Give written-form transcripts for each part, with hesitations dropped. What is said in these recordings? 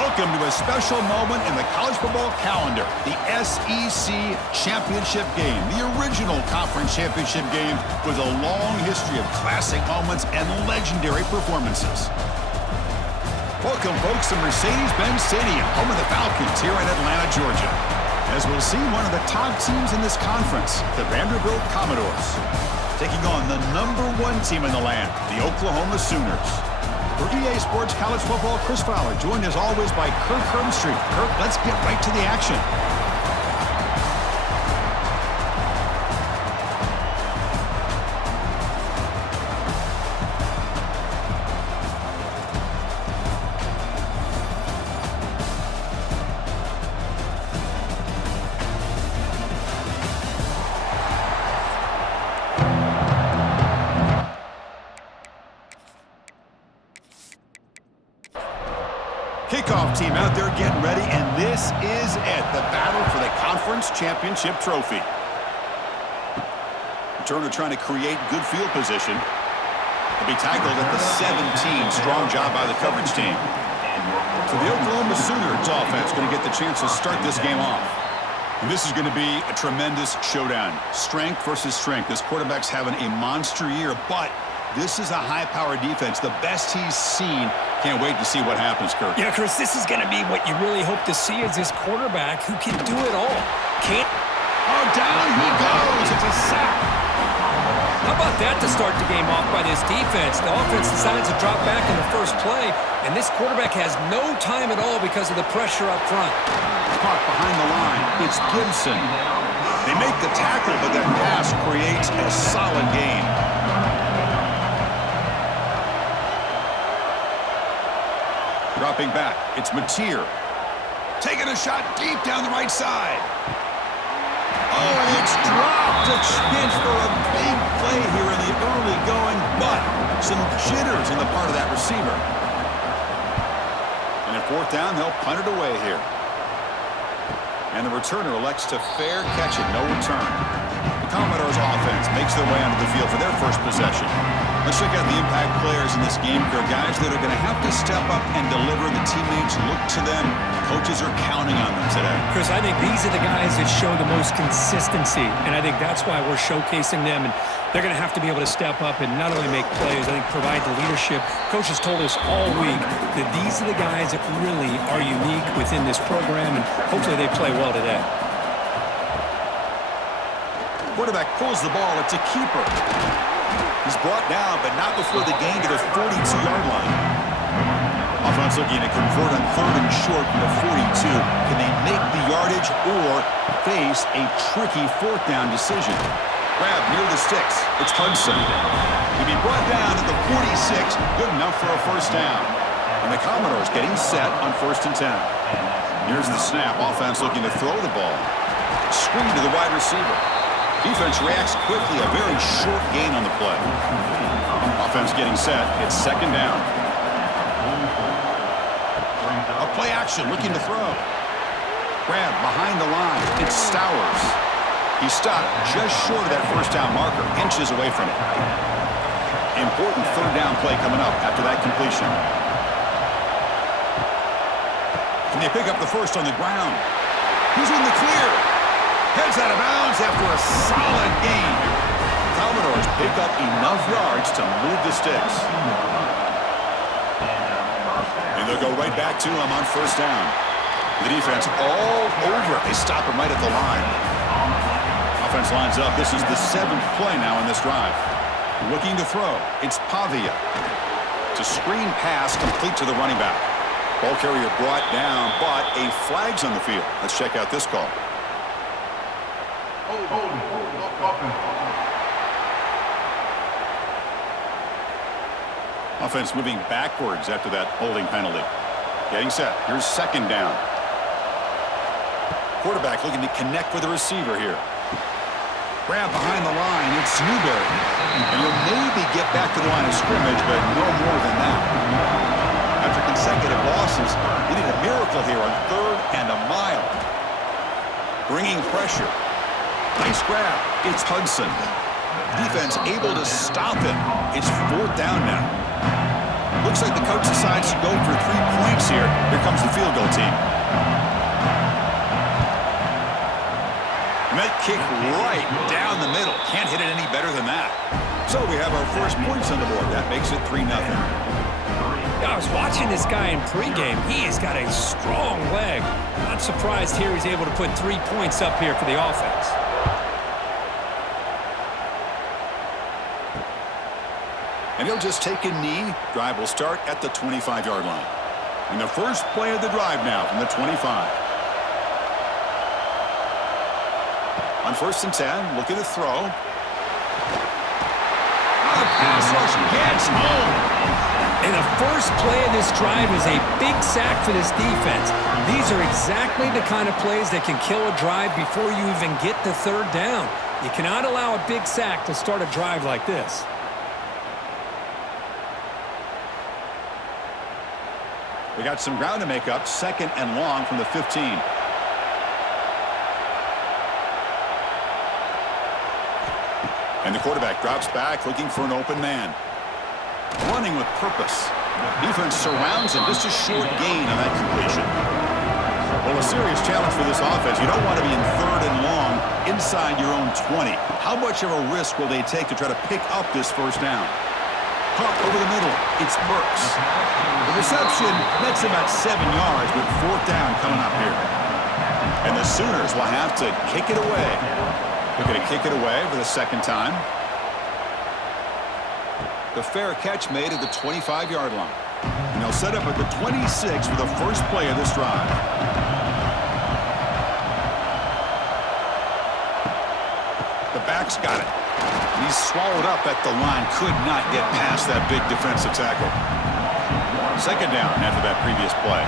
Welcome to a special moment in the college football calendar, the SEC Championship Game, the original conference championship game with a long history of classic moments and legendary performances. Welcome, folks, to Mercedes-Benz Stadium, home of the Falcons here in Atlanta, Georgia. As we'll see, one of the top teams in this conference, the Vanderbilt Commodores, taking on the #1 team in the land, the Oklahoma Sooners. For EA Sports College Football, Chris Fowler, joined as always by Kirk Herbstreit. Kirk, let's get right to the action. Kickoff team out there getting ready, and this is it, the battle for the conference championship trophy. Turner trying to create good field position. He'll be tackled at the 17. Strong job by the coverage team. So the Oklahoma Sooners offense going to get the chance to start this game off. And this is going to be a tremendous showdown. Strength versus strength. This quarterback's having a monster year, but this is a high-powered defense, the best he's seen. Can't wait to see what happens, Kirk. Yeah, Chris, this is going to be what you really hope to see is this quarterback who can do it all. Oh, down he goes. It's a sack. How about that to start the game off by this defense? The offense decides to drop back in the first play, and this quarterback has no time at all because of the pressure up front. Caught behind the line. It's Gibson. They make the tackle, but that pass creates a solid gain. Dropping back, it's Mateer. Taking a shot deep down the right side. Oh, it's dropped. A chance for a big play here in the early going, but some jitters on the part of that receiver. And at fourth down, they'll punt it away here. And the returner elects to fair catch it, no return. The Commodores offense makes their way onto the field for their first possession. Let's check out the impact players in this game. They're guys that are going to have to step up and deliver. The teammates look to them. Coaches are counting on them today. Chris, I think these are the guys that show the most consistency, and I think that's why we're showcasing them. And they're going to have to be able to step up and not only make plays, I think provide the leadership. Coaches told us all week that these are the guys that really are unique within this program, and hopefully they play well today. Quarterback pulls the ball. It's a keeper. He's brought down, but not before the gain to the 42-yard line. Offense looking to convert on 3rd and short from the 42. Can they make the yardage or face a tricky 4th down decision? Grab near the sticks. It's Hudson. He'll be brought down at the 46. Good enough for a first down. And the Commodores getting set on 1st and 10. Here's the snap. Offense looking to throw the ball. Screen to the wide receiver. Defense reacts quickly. A very short gain on the play. Offense getting set. It's 2nd down. A play action looking to throw. Grab behind the line. It's Stowers. He stopped just short of that first down marker. Inches away from it. Important 3rd down play coming up after that completion. Can they pick up the first on the ground? He's in the clear. Heads out of bounds after a solid gain. Commodores pick up enough yards to move the sticks. And they'll go right back to him on 1st down. The defense all over. They stop him right at the line. Offense lines up. This is the 7th play now in this drive. Looking to throw. It's Pavia. It's a screen pass complete to the running back. Ball carrier brought down, but a flag's on the field. Let's check out this call. Offense moving backwards after that holding penalty. Getting set. Here's 2nd down. Quarterback looking to connect with the receiver here. Grab behind the line. It's Newberry. And he'll maybe get back to the line of scrimmage, but no more than that. After consecutive losses, he did a miracle here on 3rd and a mile. Bringing pressure. Nice grab. It's Hudson. Defense able to stop him. It's 4th down now. Looks like the coach decides to go for 3 points here. Here comes the field goal team. Net kick right down the middle. Can't hit it any better than that. So we have our first points on the board. That makes it 3-0. I was watching this guy in pregame. He has got a strong leg. Not surprised here he's able to put 3 points up here for the offense. And he'll just take a knee. Drive will start at the 25-yard line. And the first play of the drive now from the 25. On 1st and 10, look at the throw. The pass rush gets home. And the first play of this drive is a big sack for this defense. These are exactly the kind of plays that can kill a drive before you even get to 3rd down. You cannot allow a big sack to start a drive like this. We got some ground to make up. 2nd and long from the 15. And the quarterback drops back looking for an open man. Running with purpose. Defense surrounds him. Just a short gain on that completion. Well, a serious challenge for this offense. You don't want to be in 3rd and long inside your own 20. How much of a risk will they take to try to pick up this 1st down? Pump over the middle. It's Burks. The reception nets him at 7 yards with 4th down coming up here. And the Sooners will have to kick it away. They're going to kick it away for the 2nd time. The fair catch made at the 25-yard line. And they'll set up at the 26 for the first play of this drive. The back's got it. He's swallowed up at the line. Could not get past that big defensive tackle. 2nd down after that previous play.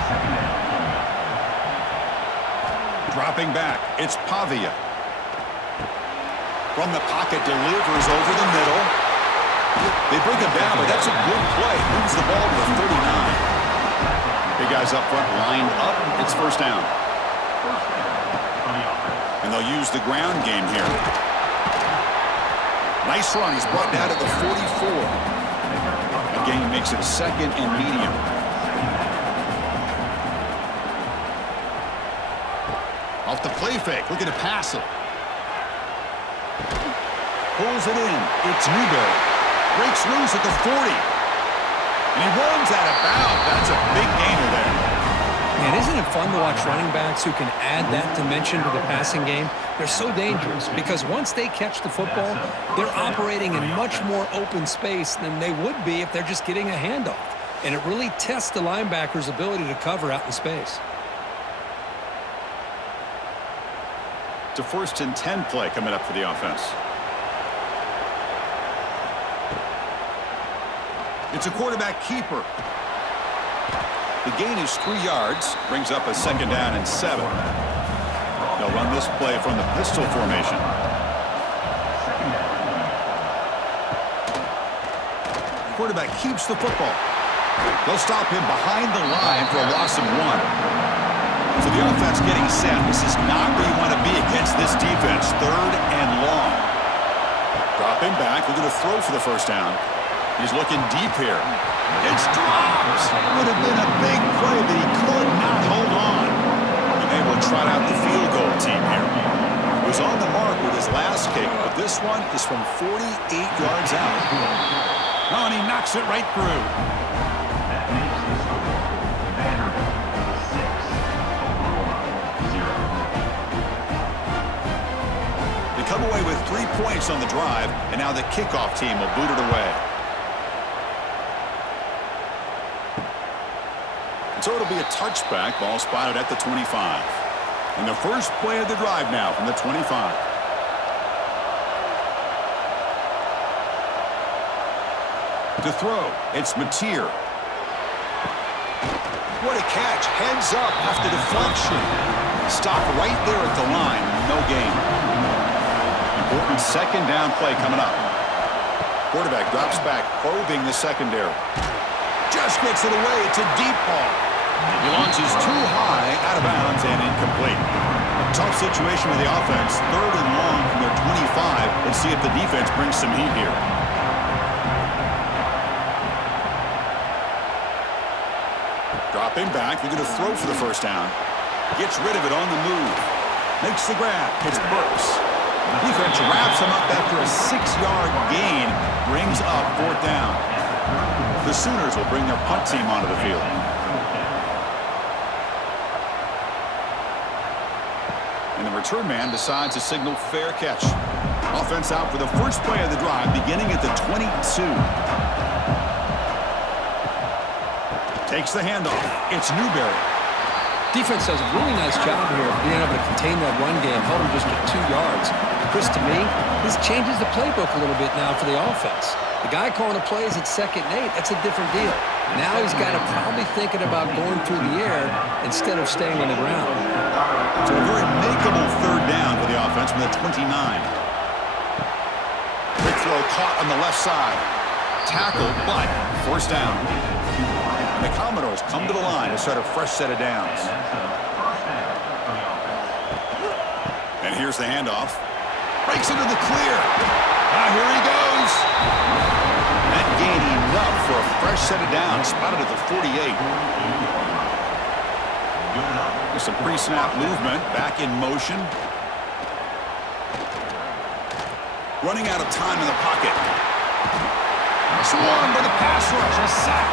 Dropping back. It's Pavia. From the pocket, delivers over the middle. They bring him down, but that's a good play. Moves the ball to the 39. Big guys up front lined up. It's 1st down. And they'll use the ground game here. Nice run. He's brought down to the 44. The game makes it 2nd and medium. Off the play fake. Looking to pass it. Pulls it in. It's Newberry. Breaks loose at the 40. And he runs out of bounds. That's a big gainer there. Man, isn't it fun to watch running backs who can add that dimension to the passing game? They're so dangerous because once they catch the football, they're operating in much more open space than they would be if they're just getting a handoff. And it really tests the linebacker's ability to cover out in space. It's a 1st and 10 play coming up for the offense. It's a quarterback keeper. The gain is 3 yards. Brings up a 2nd down and 7. They'll run this play from the pistol formation. Quarterback keeps the football. They'll stop him behind the line for a loss of 1. So the offense getting set. This is not where you want to be against this defense. 3rd and long. Dropping back. Looking to throw for the 1st down. He's looking deep here. It's dropped. Would have been a big play, but he could not hold on. And they will trot out the field goal team here. He was on the mark with his last kick, but this one is from 48 yards out. Oh, and he knocks it right through. They come away with 3 points on the drive, and now the kickoff team will boot it away. So it'll be a touchback. Ball spotted at the 25. And the first play of the drive now from the 25. To throw, it's Mateer. What a catch. Heads up after deflection. Stop right there at the line. No gain. Important 2nd down play coming up. Quarterback drops back, probing the secondary. Just gets it away. It's a deep ball. He launches too high, out of bounds, and incomplete. A tough situation with the offense. 3rd and long from their 25. Let's see if the defense brings some heat here. Dropping back, they're going to throw for the first down. Gets rid of it on the move. Makes the grab. It's Burks. Defense wraps him up after a 6-yard gain. Brings up 4th down. The Sooners will bring their punt team onto the field. And the return man decides to signal fair catch. Offense out for the first play of the drive, beginning at the 22. Takes the handoff. It's Newberry. Defense does a really nice job here of being able to contain that run game, hold him just to 2 yards. Chris, to me, this changes the playbook a little bit now for the offense. The guy calling the plays at 2nd and 8, that's a different deal. Now he's got to probably thinking about going through the air instead of staying on the ground. So a very makeable 3rd down for the offense from the 29. Quick throw caught on the left side. Tackle, but 1st down. And the Commodores come to the line to start a fresh set of downs. And here's the handoff. Breaks into the clear. Here he goes. That gain enough for a fresh set of downs. Spotted at the 48. There's some pre-snap movement. Back in motion. Running out of time in the pocket. Swung by the pass rush. A sack.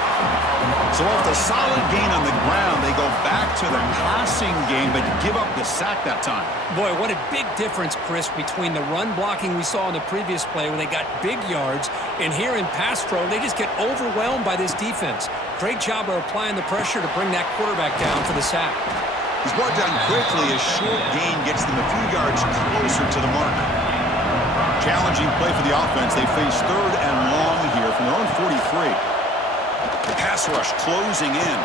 So off the solid gain on the ground, they go back to the passing game, but give up the sack that time. Boy, what a big difference, Chris, between the run blocking we saw in the previous play when they got big yards, and here in pass pro, they just get overwhelmed by this defense. Great job of applying the pressure to bring that quarterback down for the sack. He's brought down quickly. A short gain gets them a few yards closer to the mark. Challenging play for the offense. They face 3rd and long here from their own 43. The pass rush closing in.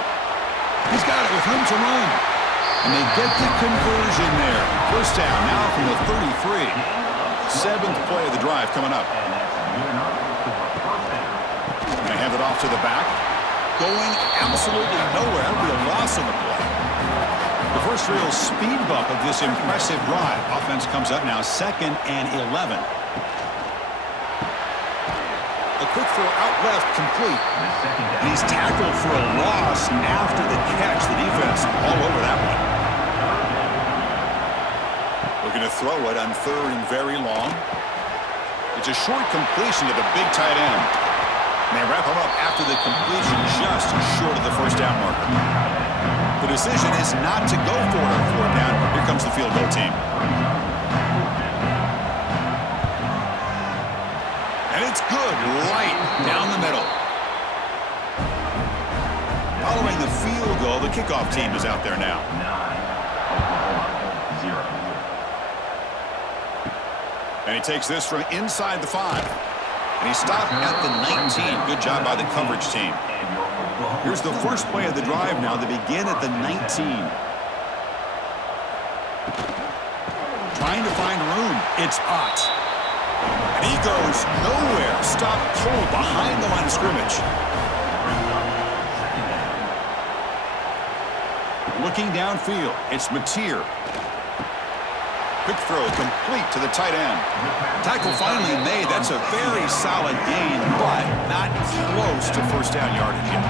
He's got it with room to run. And they get the conversion there. 1st down now from the 33. 7th play of the drive coming up. And they hand it off to the back. Going absolutely nowhere. It'll be a loss on the play. The first real speed bump of this impressive drive. Offense comes up now 2nd and 11. A quick throw out left, complete. And he's tackled for a loss after the catch. The defense all over that one. Looking to throw it on 3rd and very long. It's a short completion to the big tight end. And they wrap him up after the completion just short of the 1st down marker. The decision is not to go for it on 4th down. Here comes the field goal team. And it's good, right down the middle. Following the field goal, the kickoff team is out there now. And he takes this from inside the 5. And he stopped at the 19. Good job by the coverage team. Here's the first play of the drive now. They begin at the 19. Trying to find room. It's Ott. And he goes nowhere. Stopped cold behind the line of scrimmage. Looking downfield. It's Mateer. Quick throw complete to the tight end. Tackle finally made. That's a very solid gain, but not close to 1st down yardage yet.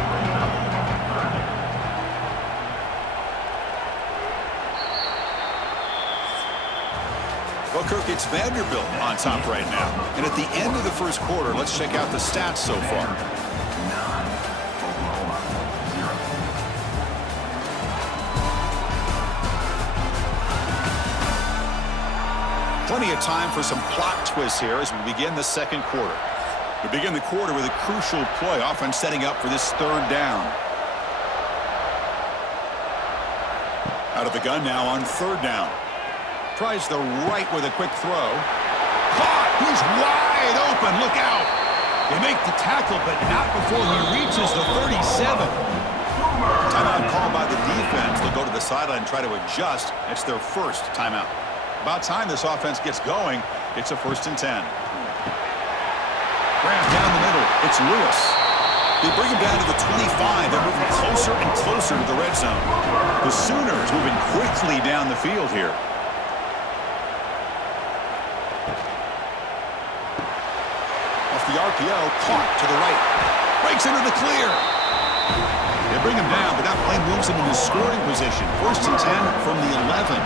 Well, Kirk, it's Vanderbilt on top right now. And at the end of the first quarter, let's check out the stats so far. Plenty of time for some plot twists here as we begin the 2nd quarter. We begin the quarter with a crucial play, offense setting up for this 3rd down. Out of the gun now on 3rd down. Tries the right with a quick throw. Caught! He's wide open! Look out! They make the tackle, but not before he reaches the 37. Timeout called by the defense. They'll go to the sideline and try to adjust. It's their first timeout. About time this offense gets going. It's a 1st and 10. Grant down the middle. It's Lewis. They bring him down to the 25. They're moving closer and closer to the red zone. The Sooners moving quickly down the field here. Off the RPO, caught to the right. Breaks into the clear. It bring him down, but that play moves him into scoring position. 1st and 10 from the 11.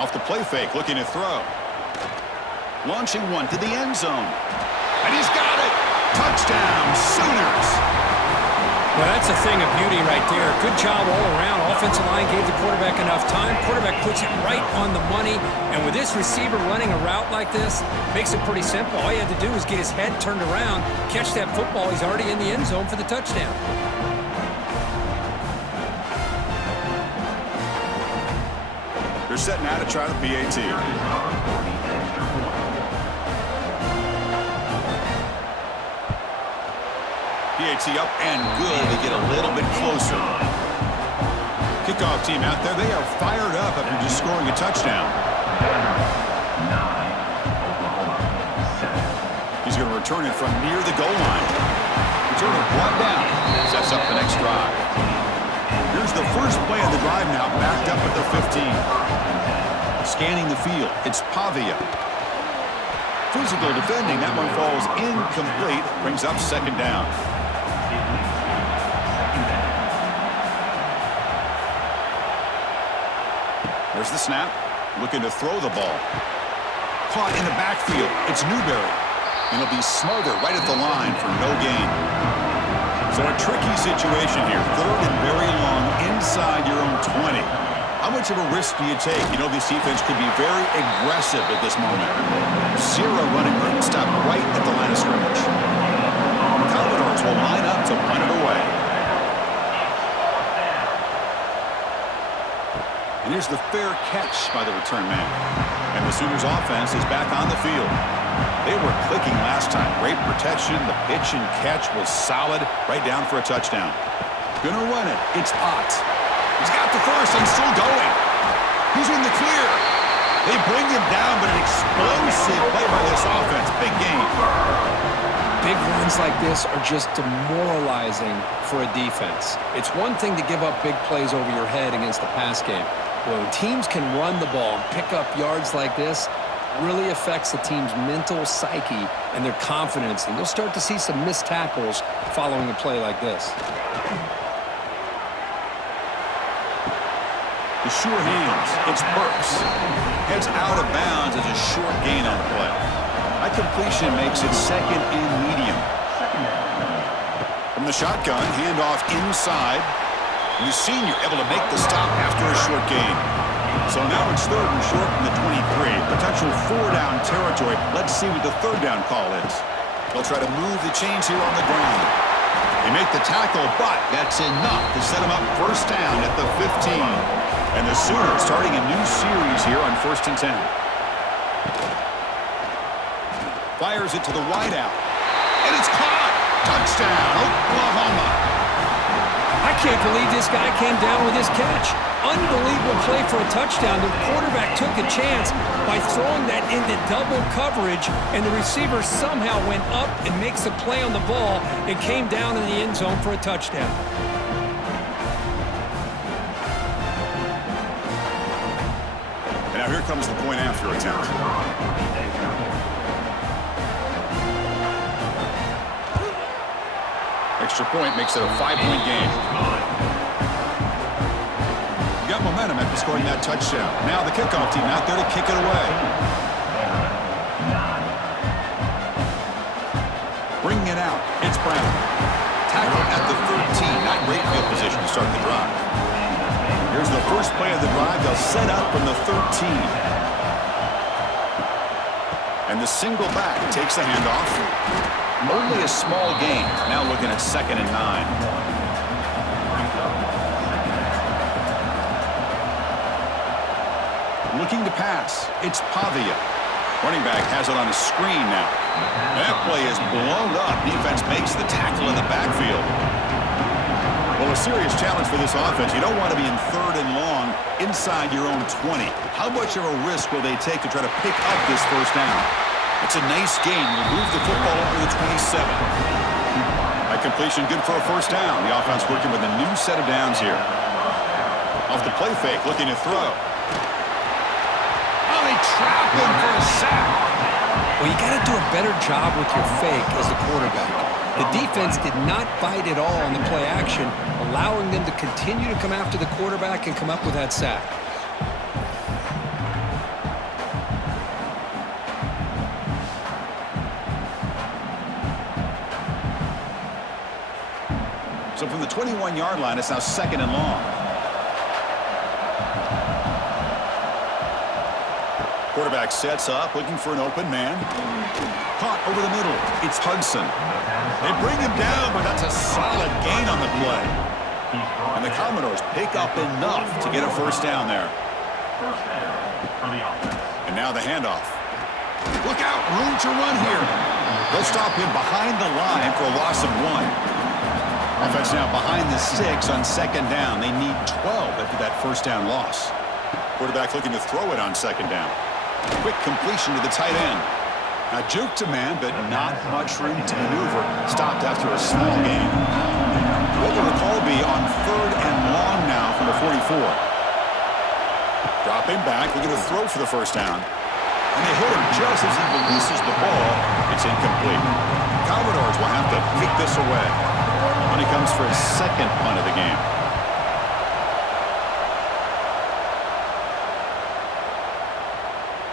Off the play fake, looking to throw. Launching one to the end zone. And he's got it! Touchdown, Sooners! Well, that's a thing of beauty right there. Good job all around. Offensive line gave the quarterback enough time. Quarterback puts it right on the money. And with this receiver running a route like this, makes it pretty simple. All he had to do was get his head turned around, catch that football. He's already in the end zone for the touchdown. They're setting out to try the PAT. PAT up and good. They get a little bit closer. Kickoff team out there. They are fired up after just scoring a touchdown. He's going to return it from near the goal line. Return it one down. Sets up the next drive. Here's the first play of the drive now, backed up at the 15. Scanning the field, it's Pavia. Physical defending, that one falls incomplete, brings up 2nd down. There's the snap, looking to throw the ball. Caught in the backfield, it's Newberry. And he'll be smothered right at the line for no gain. So a tricky situation here. 3rd and very long inside your own 20. How much of a risk do you take? You know this defense could be very aggressive at this moment. Zero running room. Stop right at the line of scrimmage. The Commodores will line up to punt it away. And here's the fair catch by the return man. And the Sooners offense is back on the field. They were clicking last time. Great protection. The pitch and catch was solid. Right down for a touchdown. Gonna run it. It's Ott. He's got the first and still going. He's in the clear. They bring him down, but an explosive play by this offense. Big game. Big runs like this are just demoralizing for a defense. It's one thing to give up big plays over your head against the pass game. When teams can run the ball and pick up yards like this, really affects the team's mental psyche and their confidence. And you'll start to see some missed tackles following a play like this. The sure hands. It's Burks. Heads out of bounds as a short gain on the play. That completion makes it 2nd and medium. From the shotgun, handoff inside. The senior able to make the stop after a short gain. So now it's 3rd and short from the 23. Potential 4-down territory. Let's see what the 3rd down call is. They'll try to move the chains here on the ground. They make the tackle, but that's enough to set them up 1st down at the 15. And the Sooners starting a new series here on 1st and 10. Fires it to the wideout. And it's caught! Touchdown, Oklahoma! I can't believe this guy came down with this catch. Unbelievable play for a touchdown. The quarterback took a chance by throwing that into double coverage, and the receiver somehow went up and makes a play on the ball and came down in the end zone for a touchdown. And now here comes the point after attempt. Extra point makes it a 5-point game. You got momentum after scoring that touchdown. Now the kickoff team out there to kick it away. Bringing it out. It's Brown. Tackled at the 13. Not great field position to start the drive. Here's the first play of the drive. They'll set up from the 13. And the single back takes the handoff. Only a small gain. Now looking at 2nd and 9. Looking to pass. It's Pavia. Running back has it on a screen now. That play is blown up. Defense makes the tackle in the backfield. Well, a serious challenge for this offense. You don't want to be in 3rd and long inside your own 20. How much of a risk will they take to try to pick up this 1st down? It's a nice gain. Will move the football up to the 27. That completion good for a 1st down. The offense working with a new set of downs here. Off the play fake, looking to throw. Oh, they trap him for a sack. Well, you got to do a better job with your fake as the quarterback. The defense did not bite at all on the play action, allowing them to continue to come after the quarterback and come up with that sack. So from the 21-yard line, it's now 2nd and long. Quarterback sets up, looking for an open man. Caught over the middle. It's Hudson. They bring him down, but that's a solid gain on the play. And the Commodores pick up enough to get a first down there. And now the handoff. Look out, room to run here. They'll stop him behind the line for a loss of 1. Offense now behind the 6 on 2nd down. They need 12 after that first down loss. Quarterback looking to throw it on 2nd down. Quick completion to the tight end. Now juke to man, but not much room to maneuver. Stopped after a small gain. What will the call be on 3rd and long now from the 44? Dropping back, looking to throw for the first down. And they hit him just as he releases the ball. It's incomplete. Commodores will have to kick this away. When he comes for his 2nd punt of the game.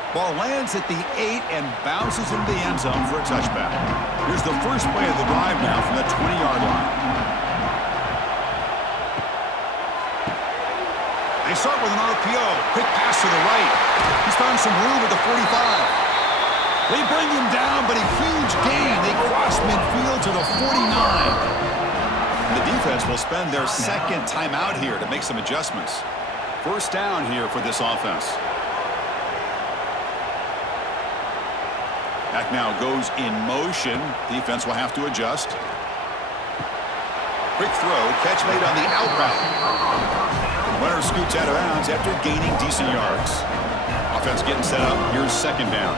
Ball lands at the 8 and bounces into the end zone for a touchback. Here's the first play of the drive now from the 20-yard line. They start with an RPO. Quick pass to the right. He's found some room at the 45. They bring him down, but a huge gain. They cross midfield to the 49. The defense will spend their 2nd timeout here to make some adjustments. First down here for this offense. Back now goes in motion. Defense will have to adjust. Quick throw. Catch made on the out route. Runner scoots out of bounds after gaining decent yards. Offense getting set up. Here's 2nd down.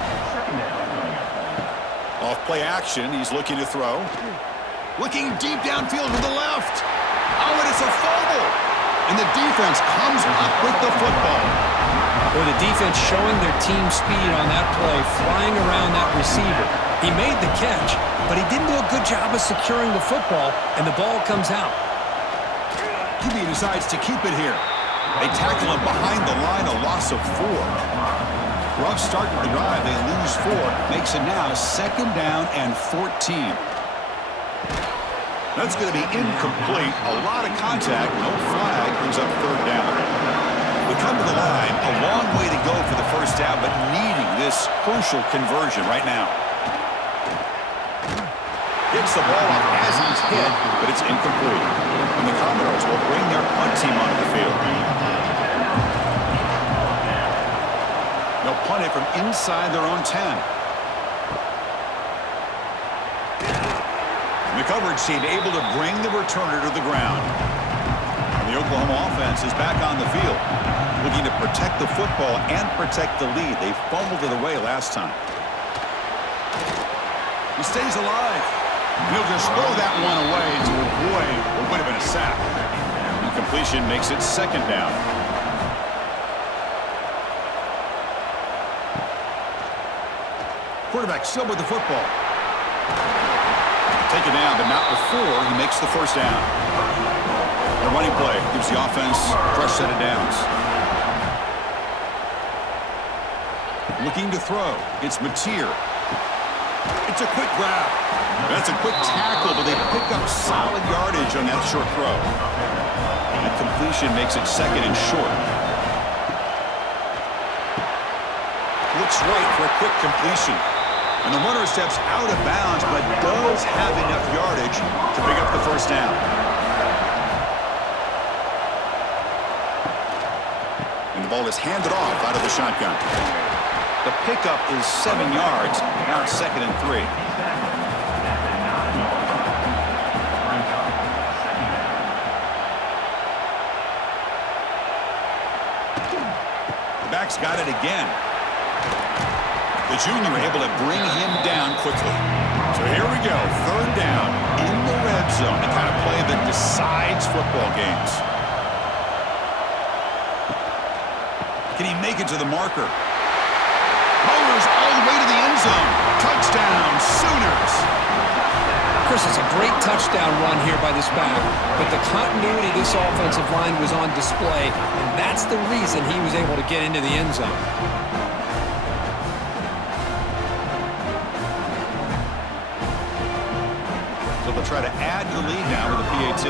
Off play action. He's looking to throw. Looking deep downfield to the left. Oh, and it's a fumble. And the defense comes up with the football. Well, the defense showing their team speed on that play, flying around that receiver. He made the catch, but he didn't do a good job of securing the football, and the ball comes out. QB decides to keep it here. They tackle him behind the line, a loss of 4. Rough start to the drive. They lose 4. Makes it now 2nd down and 14. That's going to be incomplete. A lot of contact. No flag. Brings up 3rd down. We come to the line. A long way to go for the first down, but needing this crucial conversion right now. Gets the ball off as he's hit, but it's incomplete. And the Commodores will bring their punt team onto the field. They'll punt it from inside their own 10. The coverage team able to bring the returner to the ground. And the Oklahoma offense is back on the field, looking to protect the football and protect the lead. They fumbled it away last time. He stays alive. And he'll just throw that one away to avoid what would have been a sack. Incompletion makes it 2nd down. Quarterback still with the football. Taken down, but not before he makes the first down. The running play gives the offense a fresh set of downs. Looking to throw. It's Mateer. It's a quick grab. That's a quick tackle, but they pick up solid yardage on that short throw. And completion makes it 2nd and short. Looks right for a quick completion. And the runner steps out of bounds, but does have enough yardage to pick up the first down. And the ball is handed off out of the shotgun. The pickup is 7 yards. Now it's 2nd and 3. The back's got it again. The junior able to bring him down quickly. So here we go. 3rd down in the red zone. The kind of play that decides football games. Can he make it to the marker? Motors all the way to the end has him. Touchdown, Sooners. Chris, it's a great touchdown run here by this back, but the continuity of this offensive line was on display, and that's the reason he was able to get into the end zone. So they'll try to add to the lead now with a PAT.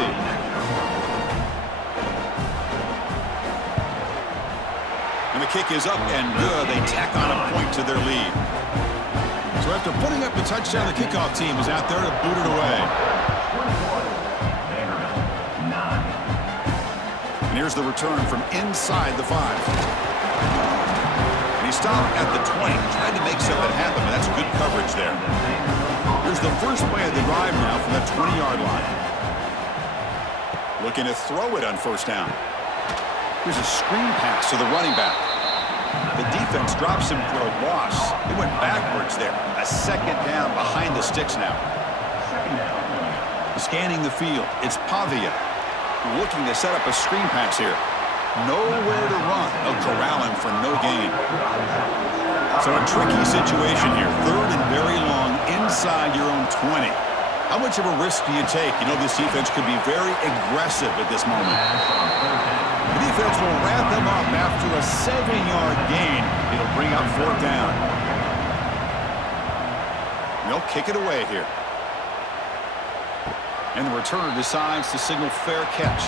And the kick is up and good. They tack on a point to their lead. So after putting up the touchdown, the kickoff team is out there to boot it away. And here's the return from inside the 5. And he stopped at the 20, tried to make something happen, but that's good coverage there. Here's the first play of the drive now from that 20-yard line. Looking to throw it on first down. Here's a screen pass to the running back. The defense drops him for a loss. They went backwards there. A second down behind the sticks now. Scanning the field, it's Pavia looking to set up a screen pass here. Nowhere to run. They'll corral him for no gain. So a tricky situation here. Third and very long inside your own 20. How much of a risk do you take? You know this defense could be very aggressive at this moment. The defense will wrap them up after a 7-yard gain. It'll bring up fourth down. They'll kick it away here. And the returner decides to signal fair catch.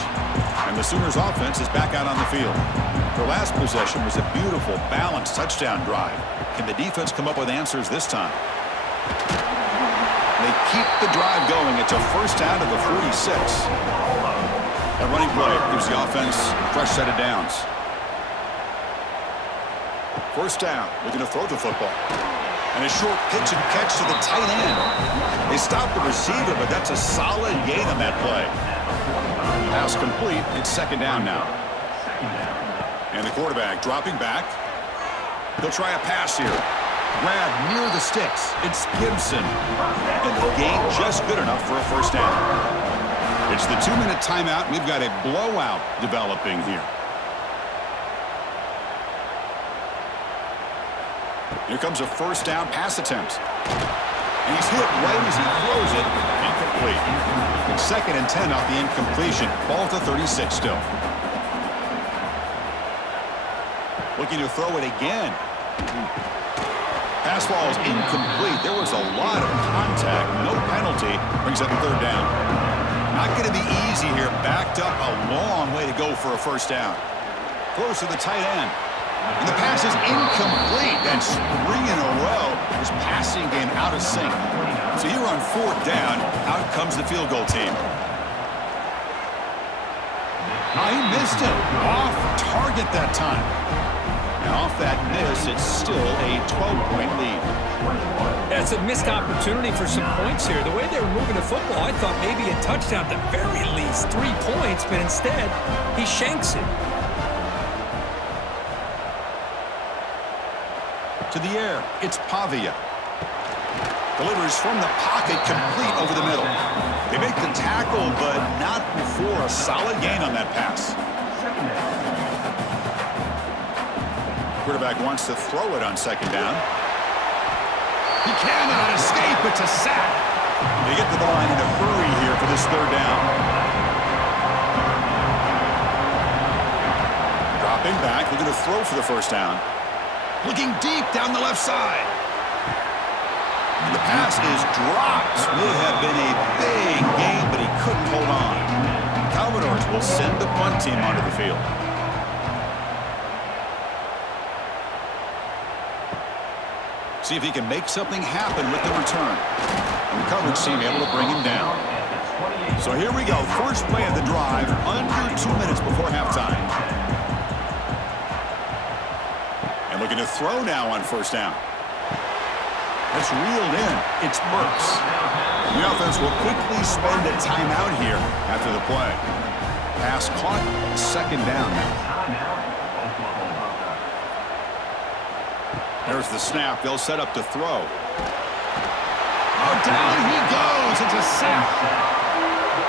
And the Sooners offense is back out on the field. Their last possession was a beautiful, balanced touchdown drive. Can the defense come up with answers this time? They keep the drive going. It's a first down to the 46. That running play gives the offense a fresh set of downs. First down, looking to throw the football. And a short pitch and catch to the tight end. They stopped the receiver, but that's a solid gain on that play. Pass complete. It's second down now. And the quarterback dropping back. They'll try a pass here. Grab near the sticks. It's Gibson. And the gain just good enough for a first down. It's the 2-minute timeout. We've got a blowout developing here. Here comes a first down pass attempt. And he's hit right as he throws it. Incomplete. It's 2nd and 10 off the incompletion. Ball at the 36 still. Looking to throw it again. Pass ball is incomplete. There was a lot of contact. No penalty. Brings up a third down. Not going to be easy here. Backed up a long way to go for a first down. Close to the tight end. And the pass is incomplete. That's 3 in a row. His passing game out of sync. So here on fourth down, out comes the field goal team. Oh, he missed it. Off target that time. And off that miss, it's still a 12-point lead. Yeah, it's a missed opportunity for some points here. The way they were moving the football, I thought maybe a touchdown at the very least, 3 points, but instead, he shanks it. To the air, it's Pavia. Delivers from the pocket, complete over the middle. They make the tackle, but not before a solid gain on that pass. Quarterback wants to throw it on second down. He cannot escape. It's a sack. They get to the line in a hurry here for this third down. Dropping back, looking to throw for the first down. Looking deep down the left side. And the pass is dropped. Would have been a big gain, but he couldn't hold on. Commodores will send the punt team onto the field. See if he can make something happen with the return. And the coverage team able to bring him down. So here we go. First play of the drive, under 2 minutes before halftime. And looking to throw now on first down. It's reeled in. It's Burks. And the offense will quickly spend a timeout here after the play. Pass caught. Second down now. There's the snap. They'll set up to throw. Oh, down he goes. It's a sack.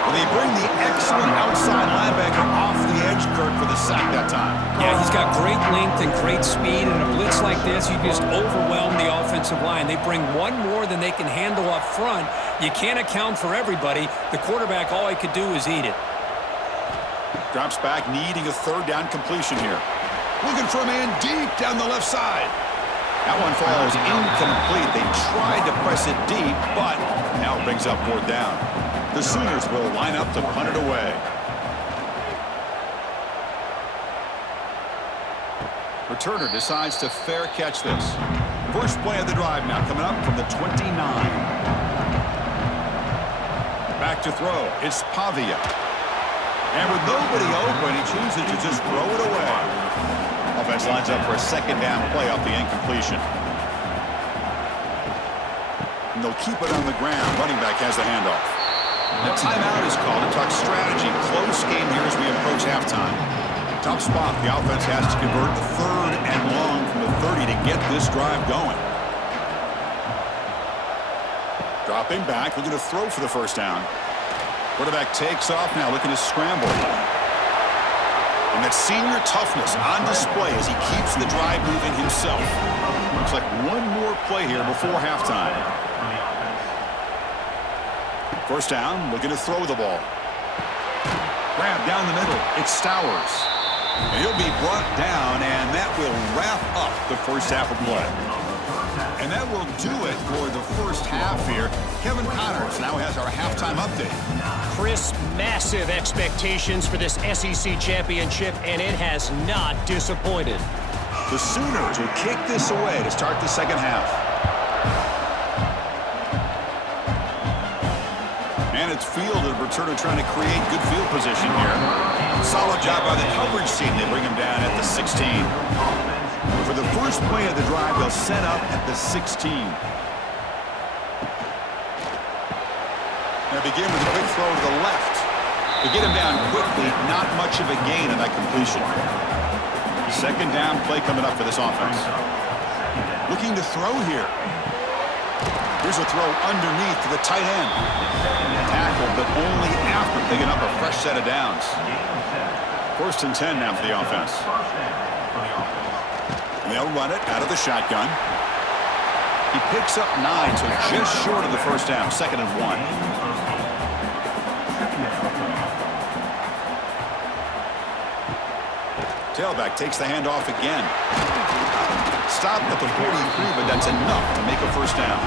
Well, they bring the excellent outside linebacker off the edge, Kurt, for the sack that time. Yeah, he's got great length and great speed, and in a blitz like this, you just overwhelm the offensive line. They bring one more than they can handle up front. You can't account for everybody. The quarterback, all he could do is eat it. Drops back, needing a third down completion here. Looking for a man deep down the left side. That one falls incomplete. They tried to press it deep, but now it brings up fourth down. The Sooners will line up to punt it away. Returner decides to fair catch this. First play of the drive now coming up from the 29. Back to throw. It's Pavia. And with nobody open, he chooses to just throw it away. Offense lines up for a second down play off the incompletion. And they'll keep it on the ground. Running back has the handoff. The timeout is called to talk strategy. Close game here as we approach halftime. Tough spot. The offense has to convert the third and long from the 30 to get this drive going. Dropping back, looking to throw for the first down. Quarterback takes off now, looking to scramble. And that senior toughness on display as he keeps the drive moving himself. Looks like one more play here before halftime. First down, looking to throw the ball. Grab down the middle. It's Stowers. And he'll be brought down, and that will wrap up the first half of play. And that will do it for the first half here. Kevin Connors now has our halftime update. Chris, massive expectations for this SEC championship, and it has not disappointed. The Sooners will kick this away to start the second half. And it's fielded. Returner trying to create good field position here. Solid job by the coverage team. They bring him down at the 16. For the first play of the drive, they'll set up at the 16. Now begin with a quick throw to the left. To get him down quickly, not much of a gain on that completion. Second down play coming up for this offense. Looking to throw here. Here's a throw underneath to the tight end. Tackled, but only after picking up a fresh set of downs. First and 10 now for the offense. And they'll run it out of the shotgun. He picks up 9, so just short of the first down. Second and 1. Tailback takes the handoff again. Stopped at the 43, but that's enough to make a first down.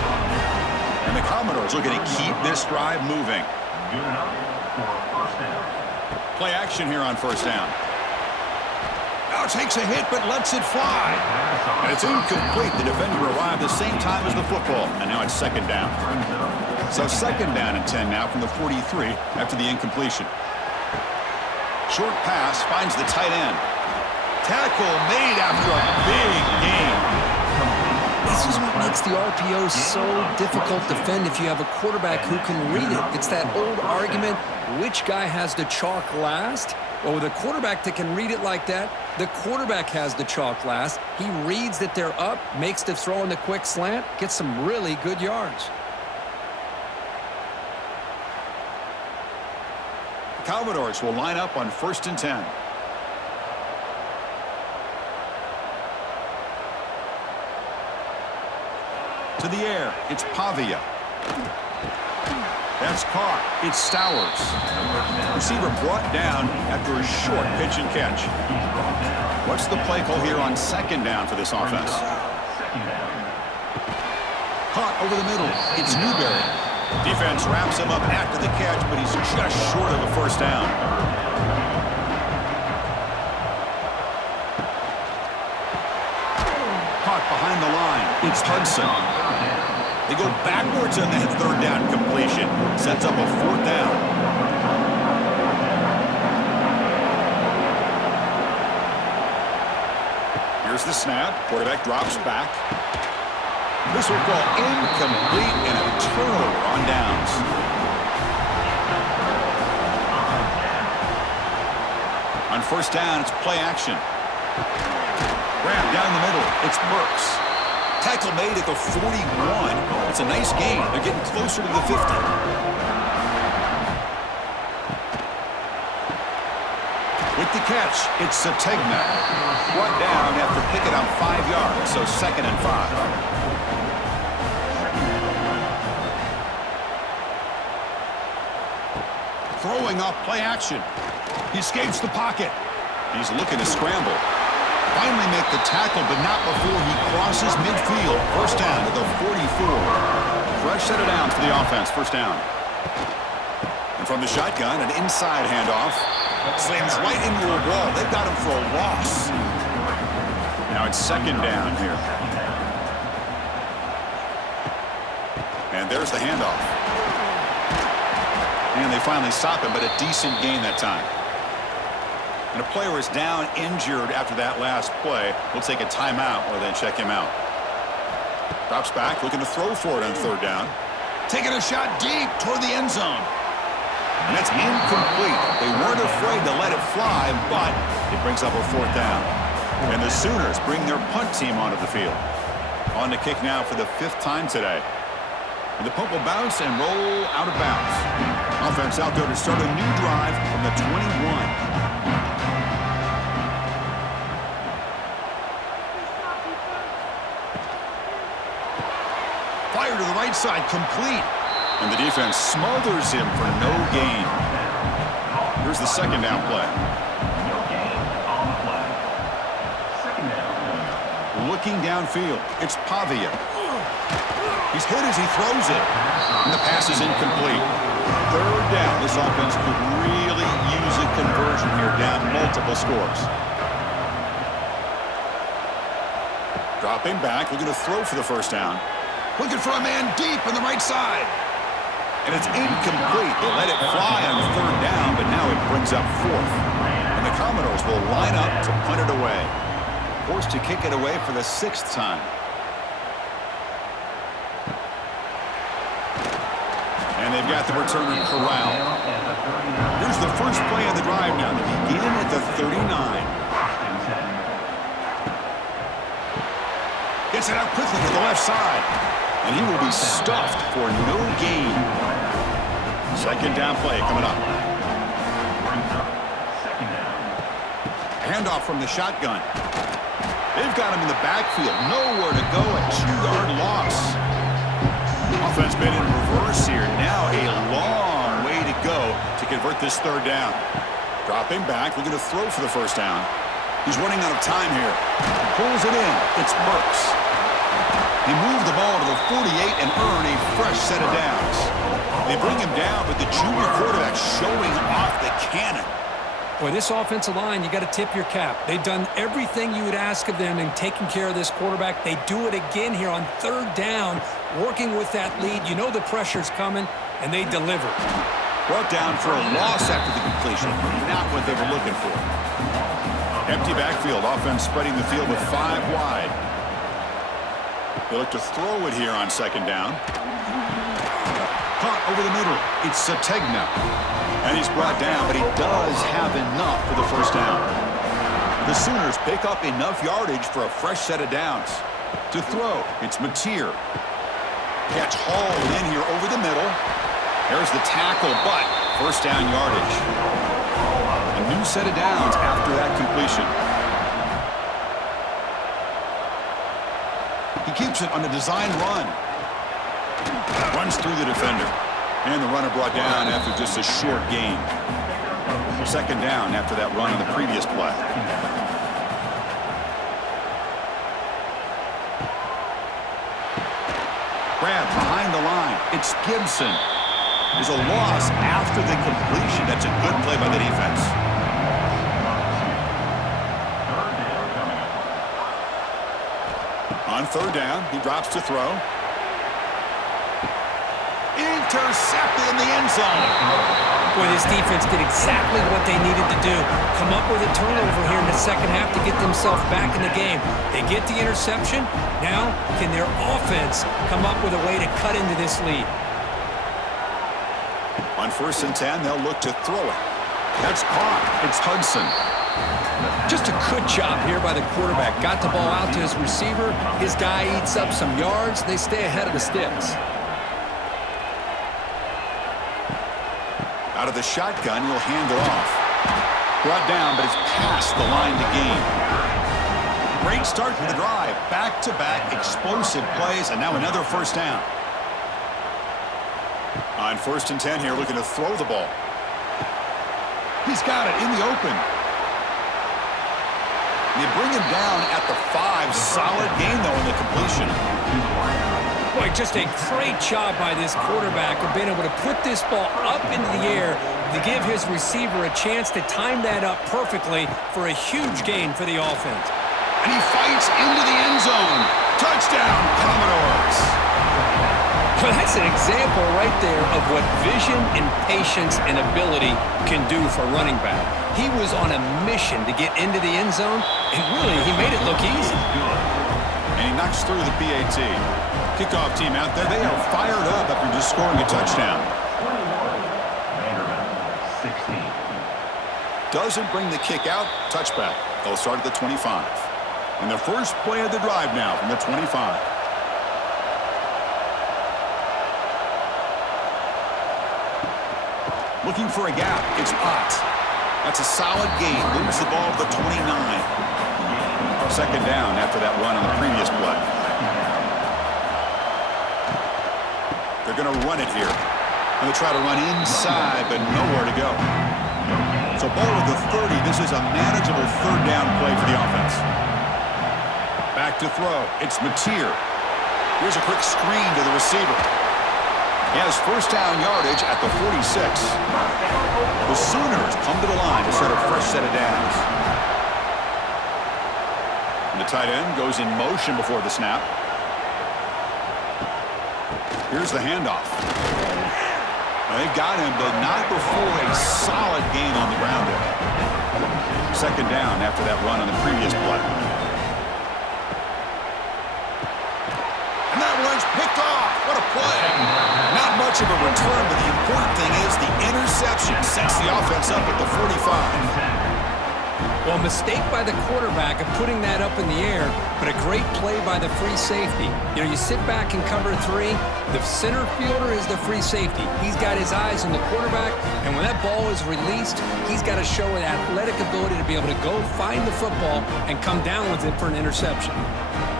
And the Commodores looking to keep this drive moving. Play action here on first down. Now takes a hit, but lets it fly. And it's incomplete. The defender arrived the same time as the football. And now it's second down. So second down and 10 now from the 43 after the incompletion. Short pass finds the tight end. Tackle made after a big gain. This is what makes the RPO so difficult to defend if you have a quarterback who can read it. It's that old argument, which guy has the chalk last? Well, with a quarterback that can read it like that, the quarterback has the chalk last. He reads that they're up, makes the throw in the quick slant, gets some really good yards. The Commodores will line up on first and 10. To the air, it's Pavia. That's caught. It's Stowers. Receiver brought down after a short pitch and catch. What's the play call here on second down for this offense? Caught over the middle. It's Newberry. Defense wraps him up after the catch, but he's just short of the first down. Caught behind the line. It's Hudson. They go backwards on that third down completion. Sets up a fourth down. Here's the snap. Quarterback drops back. This will fall incomplete and a turnover on downs. On first down, it's play action. Grab down the middle. It's Burks. Tackle made at the 41. It's a nice gain. They're getting closer to the 50. the catch. It's Sategna. Brought down after picking up 5 yards, so 2nd and 5. Throwing off play action. He escapes the pocket. He's looking to scramble. Finally make the tackle, but not before he crosses midfield. First down to the 44. Fresh set of downs for the offense. First down. And from the shotgun, an inside handoff. Slams right into a wall. They've got him for a loss. Now it's 2nd down here. And there's the handoff. And they finally stop him, but a decent gain that time. And a player is down injured after that last play. We'll take a timeout or then check him out. Drops back, looking to throw for it on 3rd down. Taking a shot deep toward the end zone. And that's incomplete. They weren't afraid to let it fly, but it brings up a 4th down. And the Sooners bring their punt team onto the field. On the kick now for the 5th time today. And the punt will bounce and roll out of bounds. Offense out there to start a new drive from the 21. Fire to the right side, complete. And the defense smothers him for no gain. Here's the 2nd down play. Looking downfield, it's Pavia. He's hit as he throws it. And the pass is incomplete. 3rd down. This offense could really use a conversion here, down multiple scores. Dropping back, looking to throw for the 1st down. Looking for a man deep on the right side. And it's incomplete. They let it fly on 3rd down, but now it brings up 4th. And the Commodores will line up to punt it away. Forced to kick it away for the 6th time. And they've got the returner corralled. Here's the first play of the drive now to begin at the 39. Gets it out quickly to the left side. And he will be stuffed for no gain. 2nd down play coming up. Handoff from the shotgun. They've got him in the backfield. Nowhere to go. A 2-yard loss. Offense been in reverse here. Now a long way to go to convert this 3rd down. Dropping back, looking to throw for the 1st down. He's running out of time here. Pulls it in. It's Burks. He moved the ball to the 48 and earn a fresh set of downs. They bring him down, but the junior quarterback showing off the cannon. Boy, this offensive line, you got to tip your cap. They've done everything you would ask of them in taking care of this quarterback. They do it again here on 3rd down, working with that lead. You know the pressure's coming, and they deliver. Brought down for a loss after the completion. Not what they were looking for. Empty backfield. Offense spreading the field with 5 wide. They look to throw it here on 2nd down. Caught over the middle. It's Sategna. And he's brought down, but he does have enough for the 1st down. The Sooners pick up enough yardage for a fresh set of downs. To throw, it's Mateer. Catch hauled in here over the middle. There's the tackle, but 1st down yardage. A new set of downs after that completion. He keeps it on a design run. Runs through the defender. And the runner brought down after just a short gain. 2nd down after that run on the previous play. Grab behind the line. It's Gibson. There's a loss after the completion. That's a good play by the defense. On 3rd down, he drops to throw. Intercepted in the end zone. Boy, this defense did exactly what they needed to do. Come up with a turnover here in the 2nd half to get themselves back in the game. They get the interception. Now, can their offense come up with a way to cut into this lead? On 1st and 10, they'll look to throw it. That's caught. It's Hudson. Just a good job here by the quarterback. Got the ball out to his receiver. His guy eats up some yards. They stay ahead of the sticks. Out of the shotgun, he'll hand it off. Brought down, but it's past the line to gain. Great start for the drive. Back-to-back explosive plays, and now another first down. On 1st and 10 here, looking to throw the ball. He's got it in the open. They bring him down at the 5. Solid gain, though, in the completion. Boy, just a great job by this quarterback of being able to put this ball up into the air to give his receiver a chance to time that up perfectly for a huge gain for the offense. And he fights into the end zone. Touchdown, Commodores. Well, that's an example right there of what vision and patience and ability can do for running back. He was on a mission to get into the end zone, and really, he made it look easy. And he knocks through the PAT. Kickoff team out there, they are fired up after just scoring a touchdown. Doesn't bring the kick out, touchback. They'll start at the 25. And the first play of the drive now from the 25. Looking for a gap, it's Potts. That's a solid gain, moves the ball to the 29. Second down after that run on the previous play. They're going to run it here. Going to try to run inside, but nowhere to go. So ball at the 30. This is a manageable third down play for the offense. Back to throw. It's Mateer. Here's a quick screen to the receiver. He has first down yardage at the 46. The Sooners come to the line to start a fresh set of downs. And the tight end goes in motion before the snap. Here's the handoff. Now they've got him, but not before a solid gain on the ground there. Second down after that run on the previous play. And that one's picked off. What a play. Not much of a return, but the important thing is the interception sets the offense up at the 45. Well, a mistake by the quarterback of putting that up in the air, but a great play by the free safety. You know, you sit back and cover 3. The center fielder is the free safety. He's got his eyes on the quarterback, and when that ball is released, he's got to show an athletic ability to be able to go find the football and come down with it for an interception.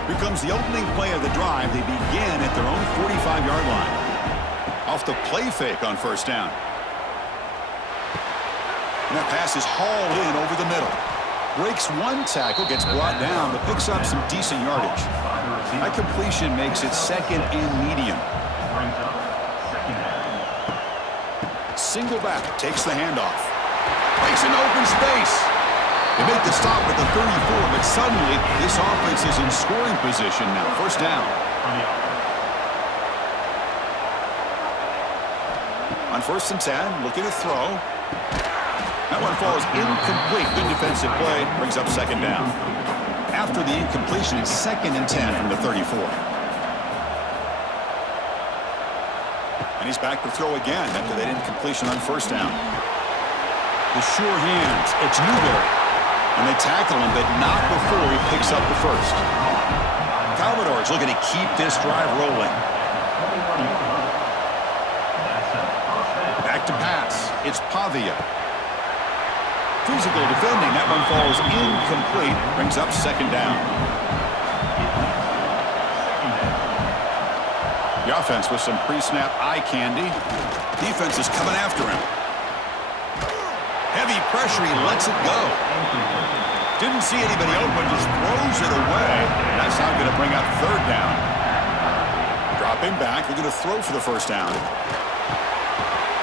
Here comes the opening play of the drive. They begin at their own 45-yard line. Off the play fake on first down. And that pass is hauled in over the middle. Breaks one tackle, gets brought down, but picks up some decent yardage. That completion makes it second and medium. Single back, takes the handoff. Breaks an open space. They make the stop at the 34, but suddenly this offense is in scoring position now. First down. On 1st and 10, looking to throw. That one falls incomplete. Good defensive play. Brings up second down. After the incompletion, it's 2nd and 10 from the 34. And he's back to throw again after that incompletion on first down. The sure hands. It's Newberry. And they tackle him, but not before he picks up the first. Commodores looking to keep this drive rolling. Back to pass. It's Pavia. Physical defending. That one falls incomplete. Brings up second down. The offense with some pre-snap eye candy. Defense is coming after him. Heavy pressure. He lets it go. Didn't see anybody open. Just throws it away. That's not going to bring up third down. Dropping back. They're going to throw for the first down.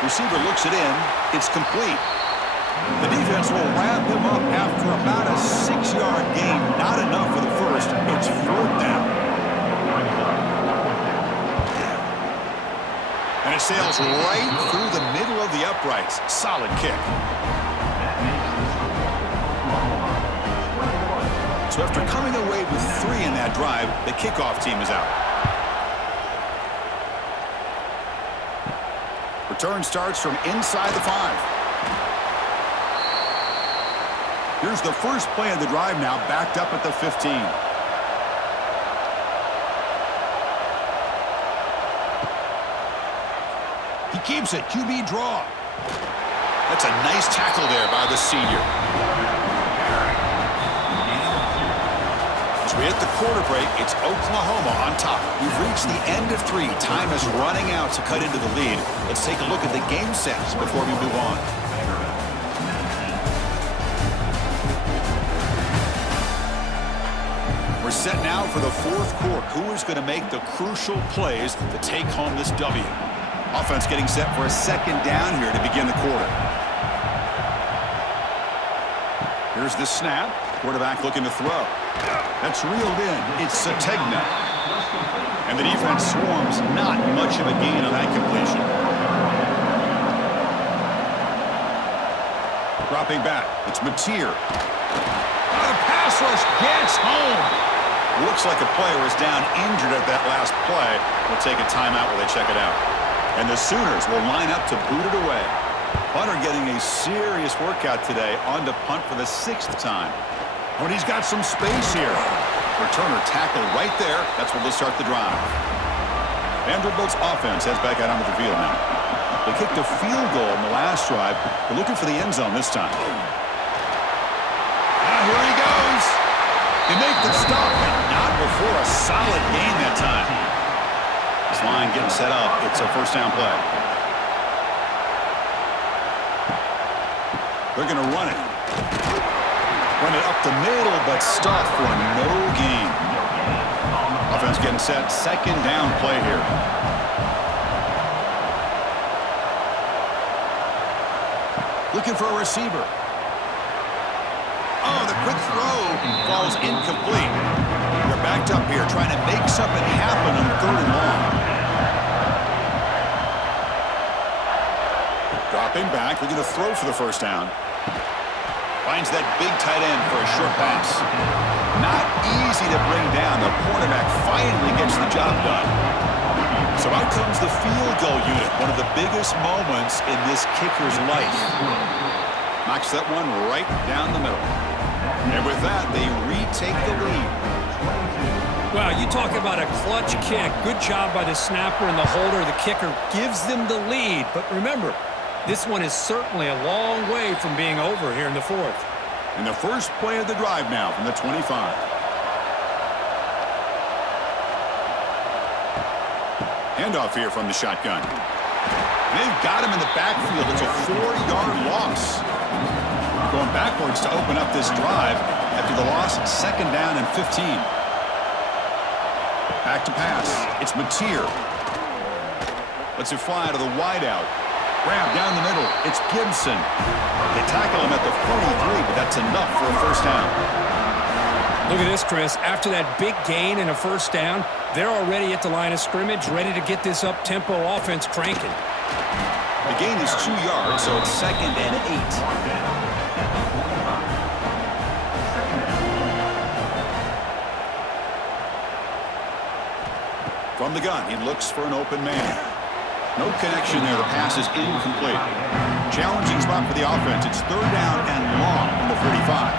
Receiver looks it in. It's complete. The defense will wrap him up after about a 6-yard gain. Not enough for the first. It's 4th down. And it sails right through the middle of the uprights. Solid kick. So after coming away with 3 in that drive, the kickoff team is out. Return starts from inside the 5. Here's the first play of the drive now, backed up at the 15. He keeps it. QB draw. That's a nice tackle there by the senior. As we hit the quarter break, it's Oklahoma on top. We've reached the end of 3. Time is running out to cut into the lead. Let's take a look at the game sets before we move on. We're set now for the fourth quarter. Who is going to make the crucial plays to take home this W? Offense getting set for a second down here to begin the quarter. Here's the snap. Quarterback looking to throw. That's reeled in. It's Sategna. And the defense swarms. Not much of a gain on that completion. Dropping back. It's Mateer. The pass rush gets home. Looks like a player is down injured at that last play. We'll take a timeout while they check it out. And the Sooners will line up to boot it away. Punter getting a serious workout today on to punt for the 6th time. But he's got some space here. Returner tackle right there. That's where they'll start the drive. Vanderbilt's offense heads back out onto the field now. They kicked a field goal in the last drive. They're looking for the end zone this time. Here he goes. They make the stop, but not before a solid gain that time. This line getting set up. It's a first down play. They're going to run it. Run it up the middle, but stop for no gain. Offense getting set. Second down play here. Looking for a receiver. Oh, the quick throw falls incomplete. They're backed up here trying to make something happen on 3rd and long. Dropping back, looking to throw for the first down. Finds that big tight end for a short pass. Not easy to bring down. The quarterback finally gets the job done. So out comes the field goal unit, one of the biggest moments in this kicker's life. Knocks that one right down the middle. And with that, they retake the lead. Well, you talk about a clutch kick. Good job by the snapper and the holder. The kicker gives them the lead. But remember, this one is certainly a long way from being over here in the 4th. And the first play of the drive now from the 25. Handoff here from the shotgun. They've got him in the backfield. It's a 4-yard loss. Going backwards to open up this drive after the loss. Second down and 15. Back to pass. It's Mateer. Lets it fly to the wideout. Grab down the middle. It's Gibson. They tackle him at the 43, but that's enough for a first down. Look at this, Chris. After that big gain and a first down, they're already at the line of scrimmage, ready to get this up-tempo offense cranking. The gain is 2 yards, so it's 2nd and 8. From the gun, he looks for an open man. No connection there. The pass is incomplete. Challenging spot for the offense. It's 3rd down and long from the 45.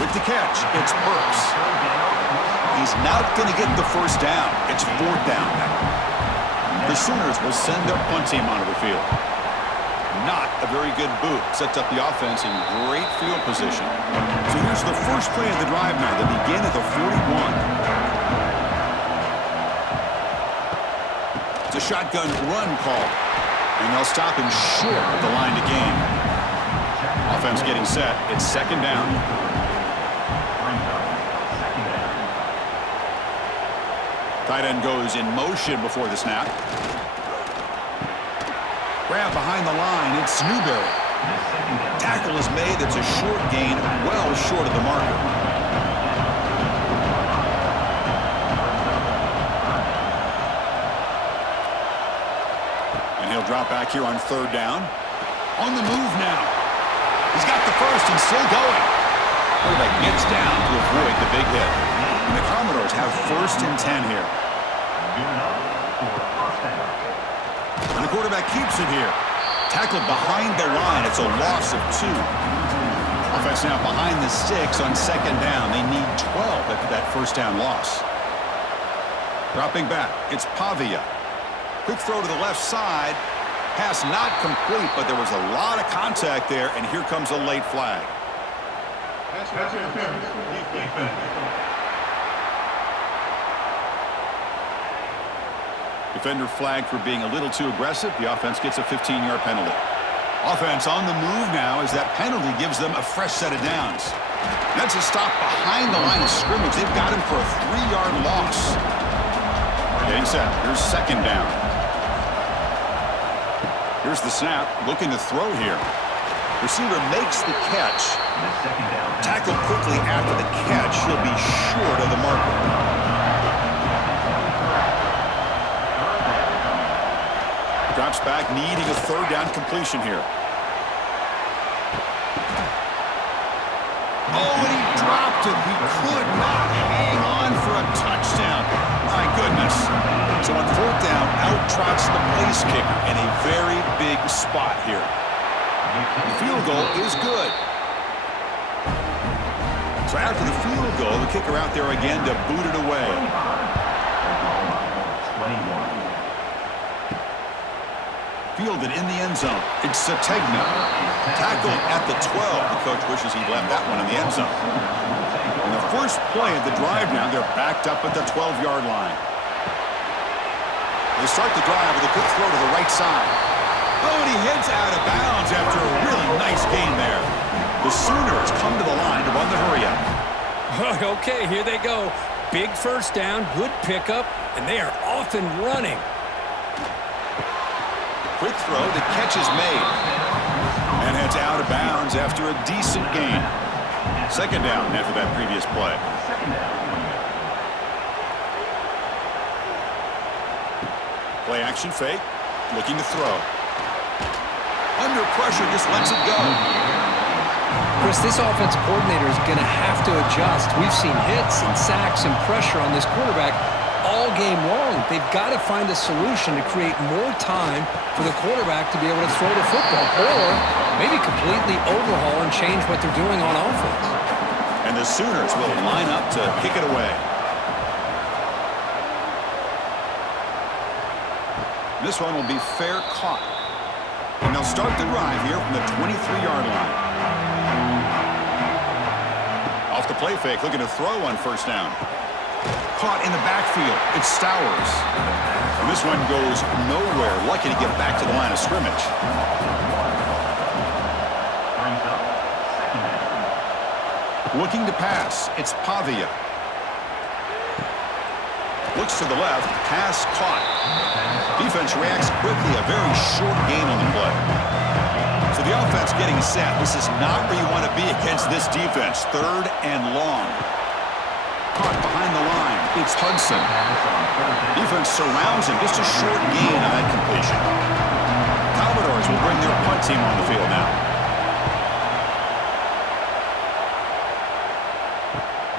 With the catch, it's Burks. He's not going to get the first down. It's 4th down. The Sooners will send their punt team onto the field. Not a very good boot. Sets up the offense in great field position. So here's the first play of the drive now. They begin at the 41. It's a shotgun run call. And they'll stop him short of the line to gain. Offense getting set. It's 2nd down. Tight end goes in motion before the snap. Grab behind the line. It's Newberry. Tackle is made. It's a short gain, well short of the marker. And he'll drop back here on 3rd down. On the move now. He's got the first and still going. Quarterback gets down to avoid the big hit. And the Commodores have 1st and 10 here. And the quarterback keeps it here. Tackled behind the line. It's a loss of 2. Offense now behind the 6 on 2nd down. They need 12 after that first down loss. Dropping back. It's Pavia. Quick throw to the left side. Pass not complete, but there was a lot of contact there, and here comes a late flag. Defender flagged for being a little too aggressive. The offense gets a 15-yard penalty. Offense on the move now as that penalty gives them a fresh set of downs. That's a stop behind the line of scrimmage. They've got him for a 3-yard loss. Getting set. Here's second down. Here's the snap. Looking to throw here. Receiver makes the catch. Tackled quickly after the catch. He'll be short of the marker. Drops back, needing a third down completion here. Oh, and he dropped it. He could not hang on for a touchdown. My goodness. So on fourth down, out trots the place kicker in a very big spot here. The field goal is good. So after the field goal, the kicker out there again to boot it away. Fielded in the end zone. It's Sategna. Tackled at the 12. The coach wishes he'd left that one in the end zone. And the first play of the drive now, they're backed up at the 12-yard line. They start the drive with a quick throw to the right side. Oh, and he heads out of bounds after a really nice gain there. The Sooners come to the line to run the hurry-up. Okay, here they go. Big first down, good pickup, and they are off and running. Quick throw, the catch is made. And heads out of bounds after a decent gain. Second down after that previous play. Play action fake, looking to throw. Under pressure, just lets it go. Chris, this offense coordinator is going to have to adjust. We've seen hits and sacks and pressure on this quarterback all game long. They've got to find a solution to create more time for the quarterback to be able to throw the football, or maybe completely overhaul and change what they're doing on offense. And the Sooners will line up to kick it away. This one will be fair caught. And they'll start the drive here from the 23-yard line. Off the play fake, looking to throw on first down. Caught in the backfield. It's Stowers. And this one goes nowhere. Lucky to get back to the line of scrimmage. Looking to pass. It's Pavia. Looks to the left. Pass caught. Defense reacts quickly. A very short gain on the play. So the offense getting set. This is not where you want to be against this defense. Third and long. Caught behind the line. It's Hudson. Defense surrounds him. Just a short gain on that completion. Commodores will bring their punt team on the field now.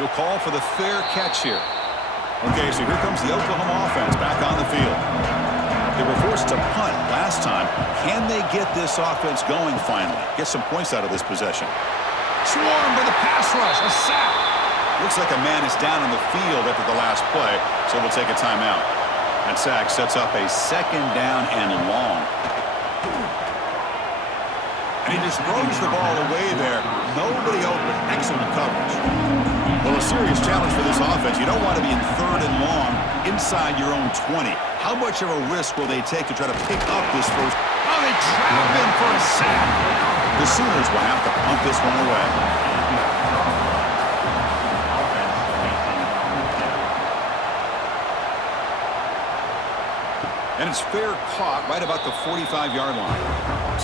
He'll call for the fair catch here. Okay, so here comes the Oklahoma offense back on the field. They were forced to punt last time. Can they get this offense going finally? Get some points out of this possession. Swarmed by the pass rush. A sack. Looks like a man is down on the field after the last play, so we'll take a timeout. And sack sets up a second down and long. And he just throws the ball away there. Nobody open. Excellent coverage. Well, a serious challenge for this offense. You don't want to be in third and long inside your own 20. How much of a risk will they take to try to pick up this first? Oh, they trap him for a sack. The Sooners will have to punt this one away. And it's fair caught right about the 45-yard line.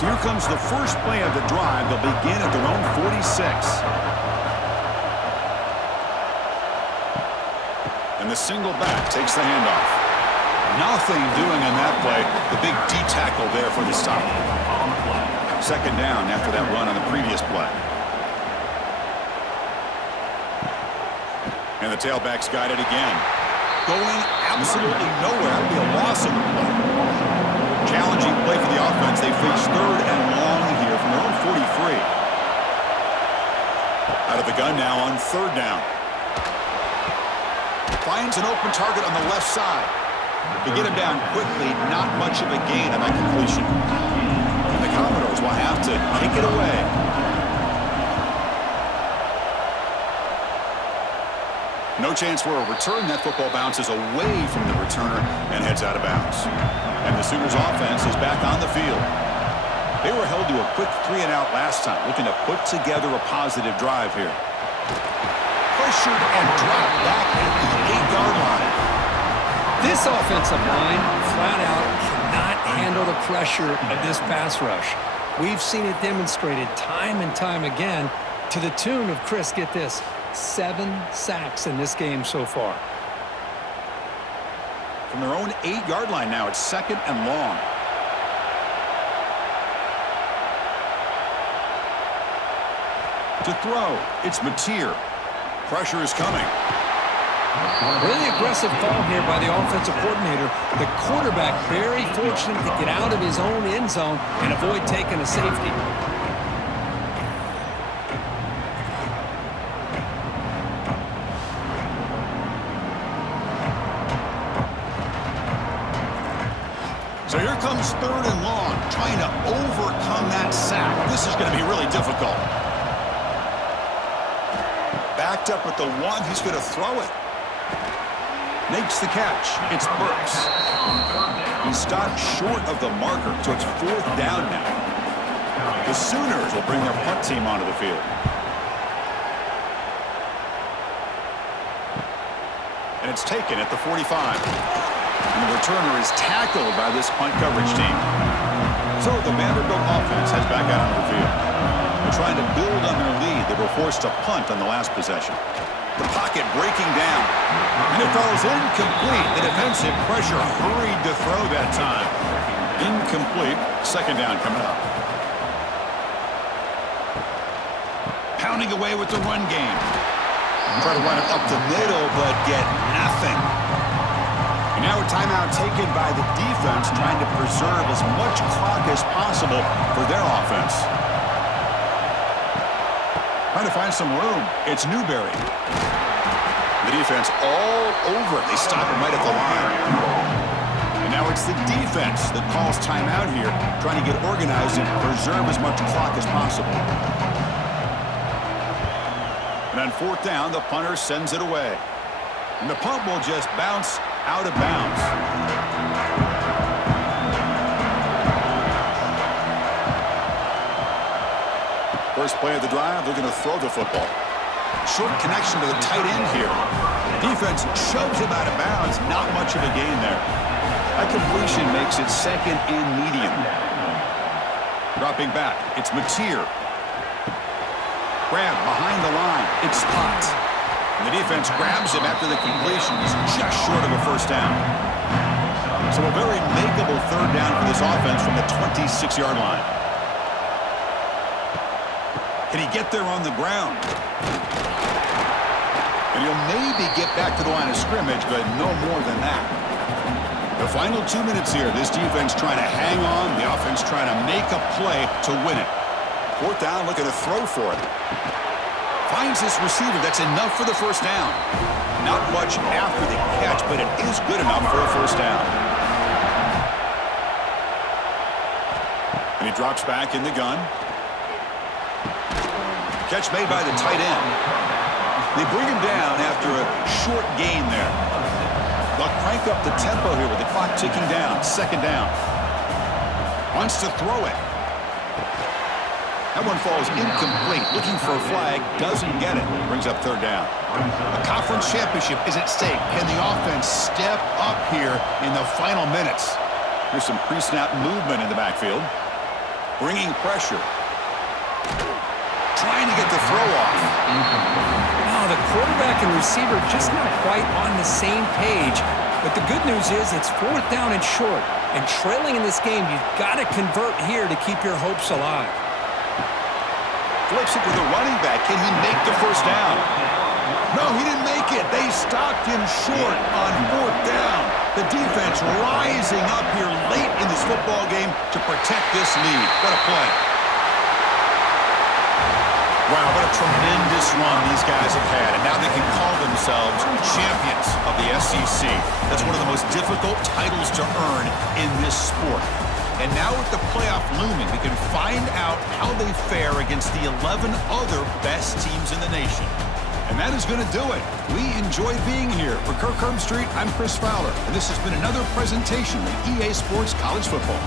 So here comes the first play of the drive. They'll begin at their own 46. And the single back takes the handoff. Nothing doing on that play. The big D tackle there for the stop. Second down after that run on the previous play. And the tailback's got it again. Going absolutely nowhere. It'll be a loss of the play. Challenging play for the offense. They face third and long here from their own 43. Out of the gun now on third down. Finds an open target on the left side. To get him down quickly, not much of a gain on that completion. And the Commodores will have to kick it away. No chance for a return. That football bounces away from the returner and heads out of bounds. And the Sooners offense is back on the field. They were held to a quick 3-and-out last time, looking to put together a positive drive here. Pressured and dropped back at the 8-yard line. This offensive line, flat out, cannot handle the pressure of this pass rush. We've seen it demonstrated time and time again to the tune of, Chris, get this, 7 sacks in this game so far. From their own 8-yard line now, it's 2nd and long. To throw, it's Mateer. Pressure is coming. Really aggressive call here by the offensive coordinator. The quarterback very fortunate to get out of his own end zone and avoid taking a safety. So here comes 3rd and long, trying to overcome that sack. This is going to be really difficult. Backed up at the 1, he's going to throw it. Makes the catch. It's Burks. He stopped short of the marker, so it's 4th down now. The Sooners will bring their punt team onto the field. And it's taken at the 45. And the returner is tackled by this punt coverage team. So the Vanderbilt offense heads back out onto the field. They're trying to build on their lead. They were forced to punt on the last possession. The pocket breaking down. And it falls incomplete. The defensive pressure hurried to throw that time. Incomplete. 2nd down coming up. Pounding away with the run game. Try to run it up the middle, but get nothing. And now a timeout taken by the defense, trying to preserve as much clock as possible for their offense. Trying to find some room. It's Newberry. The defense all over it. They stop him right at the line. And now it's the defense that calls timeout here, trying to get organized and preserve as much clock as possible. And on 4th down, the punter sends it away. And the punt will just bounce out of bounds. First play of the drive, they're going to throw the football. Short connection to the tight end here. Defense shoves him out of bounds. Not much of a gain there. That completion makes it 2nd and medium. Dropping back, it's Mateer. Grab behind the line. It's Potts. And the defense grabs him after the completion. He's just short of a 1st down. So a very makeable 3rd down for this offense from the 26-yard line. Can he get there on the ground? And he'll maybe get back to the line of scrimmage, but no more than that. The final 2 minutes here, this defense trying to hang on, the offense trying to make a play to win it. 4th down, looking to throw for it. Finds this receiver. That's enough for the 1st down. Not much after the catch, but it is good enough for a 1st down. And he drops back in the gun. Catch made by the tight end. They bring him down after a short gain there. They'll crank up the tempo here with the clock ticking down. 2nd down. Wants to throw it. That one falls incomplete. Looking for a flag. Doesn't get it. Brings up 3rd down. A conference championship is at stake. Can the offense step up here in the final minutes? Here's some pre-snap movement in the backfield. Bringing pressure. Trying to get the throw off. Oh, the quarterback and receiver just not quite on the same page. But the good news is it's 4th down and short. And trailing in this game, you've got to convert here to keep your hopes alive. Flips it to the running back. Can he make the 1st down? No, he didn't make it. They stopped him short on 4th down. The defense rising up here late in this football game to protect this lead. What a play. Wow, what a tremendous run these guys have had, and now they can call themselves champions of the SEC. That's one of the most difficult titles to earn in this sport. And now with the playoff looming, we can find out how they fare against the 11 other best teams in the nation. And that is going to do it. We enjoyed being here. For Kirk Herbstreit, I'm Chris Fowler, and this has been another presentation of EA Sports College Football.